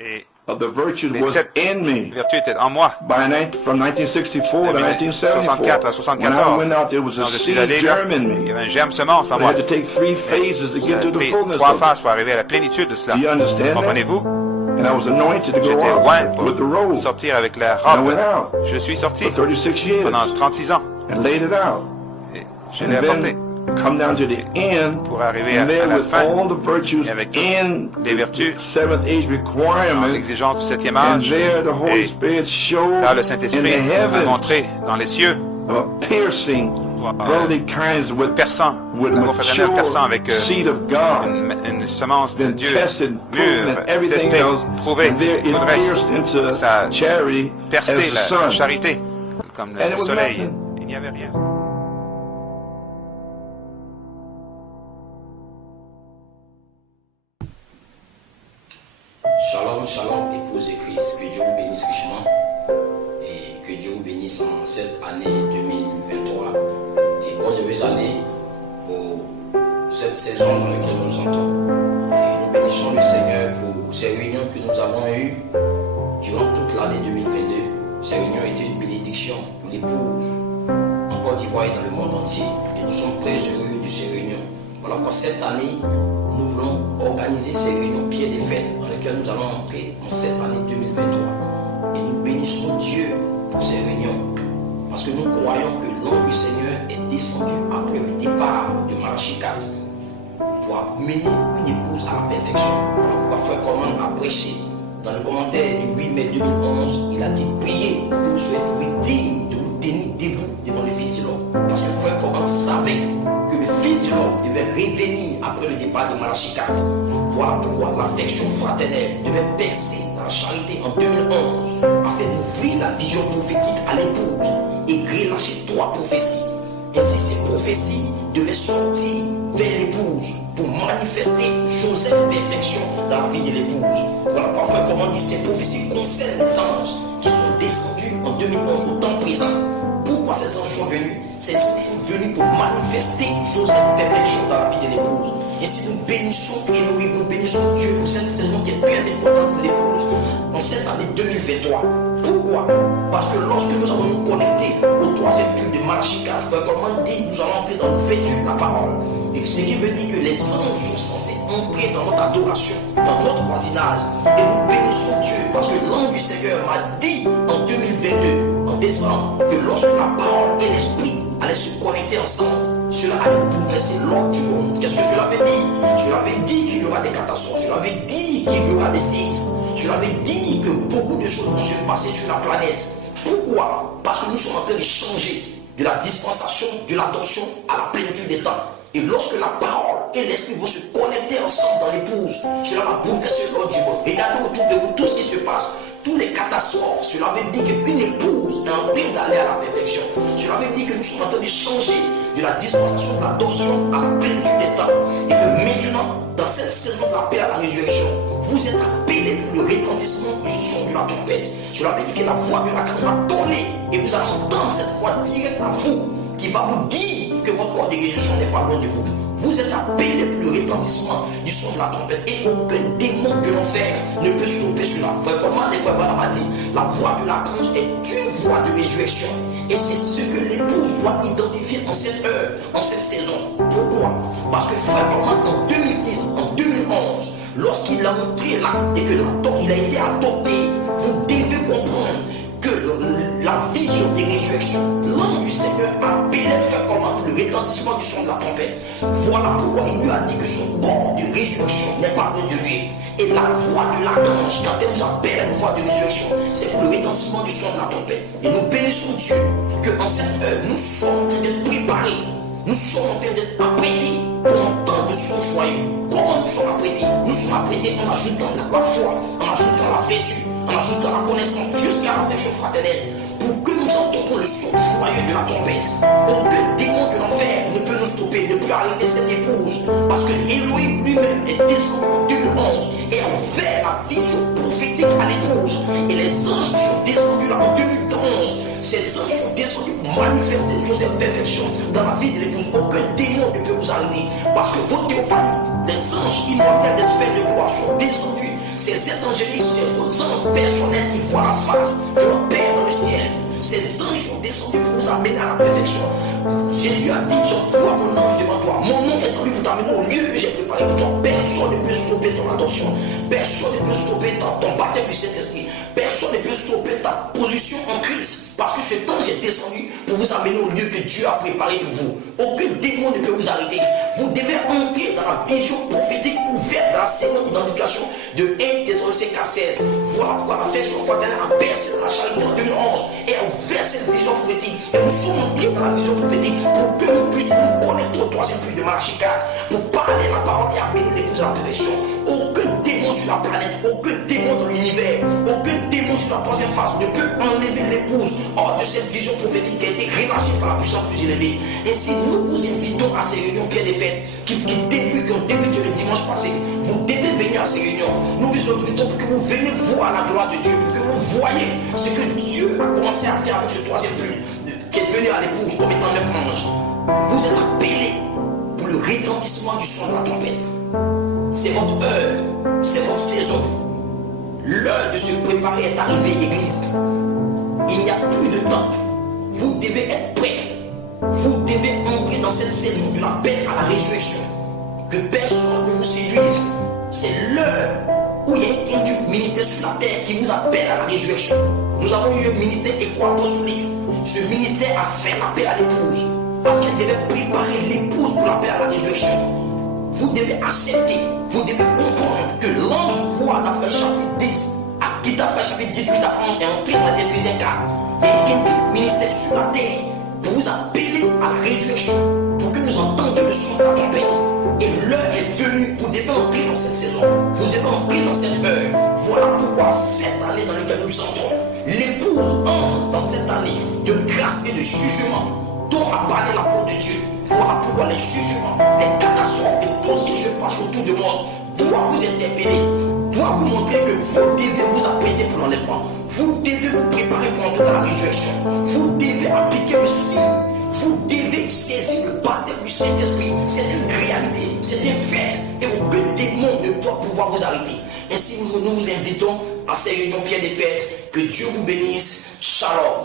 Et of the virtues les was 7 in me. vertus étaient en moi. From 1964 to 64 à 1974, when I 74, went out, there was quand a je suis seed allé là, germ in il me. y avait un germe semence en But I moi. had to take 3 phases to Ça get a to the pris fullness 3 of it. phases pour arriver à la plénitude de cela. Do you understand that? Comprenez-vous? And I was anointed to go J'étais oint out with the robe pour sortir avec la I robe. went out Je suis sorti for 36 years pendant 36 ans. and laid it out. Et je And l'ai apporté then come down to the end, pour arriver and à there la with fin all the virtues et avec toutes in les vertus the seventh age dans requirement, l'exigence du 7e and âge. there the Holy Et Spirit showed là, le in Saint-Esprit the m'a heavens montré dans les cieux, piercing worldly kinds with perçant, with l'amour fraternel mature perçant avec seed of God, une semence de been Dieu tested, proven, mûre, and everything testée, else, prouvée, and there tout it le reste. pierced into Ça a charity percé as the la sun. charité, comme And le it was soleil. nothing. Il n'y avait rien. Shalom, shalom, épouse de Christ. Que Dieu vous bénisse richement et que Dieu vous bénisse en cette année 2023. Et bonne heureuse année pour cette saison dans laquelle nous entrons. Et nous bénissons le Seigneur pour ces réunions que nous avons eues durant toute l'année 2022. Ces réunions étaient une bénédiction pour l'épouse en Côte d'Ivoire et dans le monde entier. Et nous sommes très heureux de ces réunions. Voilà pourquoi cette année, nous voulons organiser ces réunions pieds des fêtes dans lesquelles nous allons entrer en cette année 2023. Et nous bénissons Dieu pour ces réunions. Parce que nous croyons que l'ange du Seigneur est descendu après le départ de Malachie 4 pour amener une épouse à la perfection. Voilà pourquoi Frère Coleman a prêché dans le commentaire du 8 mai 2011. Il a dit priez pour que vous soyez trouvés dignes de vous tenir debout devant le Fils de l'homme. Parce que Frère Coleman savait que le Fils de l'homme devait revenir après le départ de Malachie 4. Voilà pourquoi l'affection fraternelle devait percer dans la charité en 2011 afin d'ouvrir la vision prophétique à l'épouse et relâcher 3 prophéties. Ainsi, ces prophéties devaient sortir vers l'épouse pour manifester Joseph perfection dans la vie de l'épouse. Voilà pourquoi Frère Coleman dit ces prophéties concernent les anges qui sont descendus en 2011 au temps présent. Pourquoi ces anges sont venus? Ces anges sont venus pour manifester Joseph perfection dans la vie de l'épouse. Ainsi nous bénissons Elohim, nous bénissons Dieu pour cette saison qui est très importante pour l'épouse en cette année 2023. Pourquoi? Parce que lorsque nous allons nous connecter au 3e but de Malachie 4, Frère Coleman dit nous allons entrer dans le vêtu de la parole. Et ce qui veut dire que les anges sont censés entrer dans notre adoration, dans notre voisinage. Et nous bénissons Dieu parce que l'ange du Seigneur m'a dit en 2022, en décembre, que lorsque la parole et l'esprit allaient se connecter ensemble, cela allait bouleverser l'ordre du monde. Qu'est-ce que cela veut dire? Cela veut dire qu'il y aura des catastrophes, cela veut dire qu'il y aura des séismes, cela veut dire que beaucoup de choses vont se passer sur la planète. Pourquoi? Parce que nous sommes en train de changer de la dispensation, de l'adoption à la plénitude des temps. Et lorsque la parole et l'esprit vont se connecter ensemble dans l'épouse, cela va bouleverser l'ordre du monde. Regardez autour de vous tout ce qui se passe, toutes les catastrophes. Cela veut dire qu'une épouse est en train d'aller à la perfection. Cela veut dire que nous sommes en train de changer de la dispensation de l'adoption à la plénitude des temps. Et que maintenant, dans cette saison de la paix à la résurrection, vous êtes appelés pour le retentissement du son de la trompette. Cela veut dire que la voix de la canne va tourner et vous allez entendre cette voix directe à vous qui va vous dire que votre corps de résurrection n'est pas loin de vous. Vous êtes appelés pour le retentissement du son de la trompette et aucun démon de l'enfer ne peut se tromper sur la voix. Comment les frères Branham a dit, la voix de l'archange est une voix de résurrection. Et c'est ce que l'épouse doit identifier en cette heure, en cette saison. Pourquoi? Parce que Frère Branham en 2010, en 2011, lorsqu'il a entré là et que il a été adopté, vous devez comprendre que la vision des résurrections, l'ange du Seigneur a appelé Frère Coleman pour le retentissement du son de la trompette. Voilà pourquoi il lui a dit que son corps de résurrection n'est pas loin de lui. Et la voix de l'archange, quand elle nous appelle une voix de résurrection, c'est pour le retentissement du son de la trompette. Et nous bénissons Dieu qu'en cette heure, nous sommes en train d'être préparés. Nous sommes en train d'être apprêtés pour entendre le son joyeux. Comment nous sommes apprêtés? Nous sommes apprêtés en ajoutant la foi, en ajoutant la vertu, en ajoutant la connaissance jusqu'à l'affection fraternelle. Pour que nous entendons le son joyeux de la trompette. Aucun démon de l'enfer ne peut nous stopper, ne peut arrêter cette épouse. Parce que Elohim lui-même est descendu en 2011 et a ouvert la vision prophétique à l'épouse. Et les anges qui sont descendus là en 2011, ces anges sont descendus pour manifester Joseph perfection dans la vie de l'épouse. Aucun démon ne peut vous arrêter. Parce que votre théophanie, les anges immortels des sphères de gloire sont descendus. Ces ces êtres angéliques, c'est vos anges personnels qui voient la face de leur Père dans le ciel. Ces anges sont descendus pour vous amener à la perfection. Jésus a dit, j'envoie mon ange devant toi. Mon nom est tendu pour t'amener au lieu que j'ai préparé pour toi. Personne ne peut stopper ton adoption. Personne ne peut stopper ton baptême du Saint-Esprit. Personne ne peut stopper ta position en Christ. Parce que cet ange est descendu pour vous amener au lieu que Dieu a préparé pour vous. Aucun démon ne peut vous arrêter. Vous devez entrer dans la vision prophétique ouverte dans la seconde identification de 1 Thessaloniciens 4:16. Voilà pourquoi la fête sur la foi a percé dans la charité en 2011 et a ouvert cette vision prophétique. Et nous sommes entrés dans la vision prophétique pour que nous puissions nous connaître au troisième puits de Malachie 4, pour parler la parole et amener l'épouse à la perfection. Aucun démon sur la planète, aucun démon dans l'univers, aucun démon sur la troisième phase ne peut enlever l'épouse hors de cette vision prophétique qui a été relâchée par la puissance plus élevée. Et si nous vous invitons à ces réunions Pierre des Fêtes qui ont débuté le dimanche passé, vous devez venir à ces réunions. Nous vous invitons pour que vous veniez voir la gloire de Dieu, pour que vous voyez ce que Dieu a commencé à faire avec ce troisième puits qui est venu à l'épouse comme étant 9 anges. Vous êtes appelés pour le retentissement du son de la trompette. C'est votre heure, c'est votre saison. L'heure de se préparer est arrivée, Église. Il n'y a plus de temps. Vous devez être prêts. Vous devez entrer dans cette saison de l'appel à la résurrection. Que personne ne vous séduise. C'est l'heure où il y a un quintuple ministère sur la terre qui vous appelle à la résurrection. Nous avons eu un ministère éco-apostolique. Ce ministère a fait l'appel à l'épouse parce qu'elle devait préparer l'épouse pour l'appel à la résurrection. Vous devez accepter, vous devez comprendre que l'ange voit d'après chapitre 10, qui d'après chapitre 18 à 11 est entré dans Éphésiens 4. Il y a un quintuple ministère sur la terre pour vous appeler à la résurrection, pour que vous entendiez le son de la trompette. Et l'heure est venue, vous devez entrer dans cette saison, vous devez entrer dans cette heure. Voilà pourquoi cette année dans laquelle nous entrons, l'épouse entre dans cette année de grâce et de jugement dont a parlé l'apôtre de Dieu. Voilà pourquoi les jugements, les catastrophes et tout ce qui se passe autour de moi doit vous interpeller, doit vous montrer que vous devez vous apprêter pour l'enlèvement. Vous devez vous préparer pour entrer dans la résurrection. Vous devez appliquer le signe. Vous devez saisir le baptême du Saint-Esprit. C'est une réalité, c'est un fait. Et aucun démon ne doit pouvoir vous arrêter. Ainsi, nous vous invitons à ces réunions Pierre des Fêtes. Que Dieu vous bénisse. Shalom.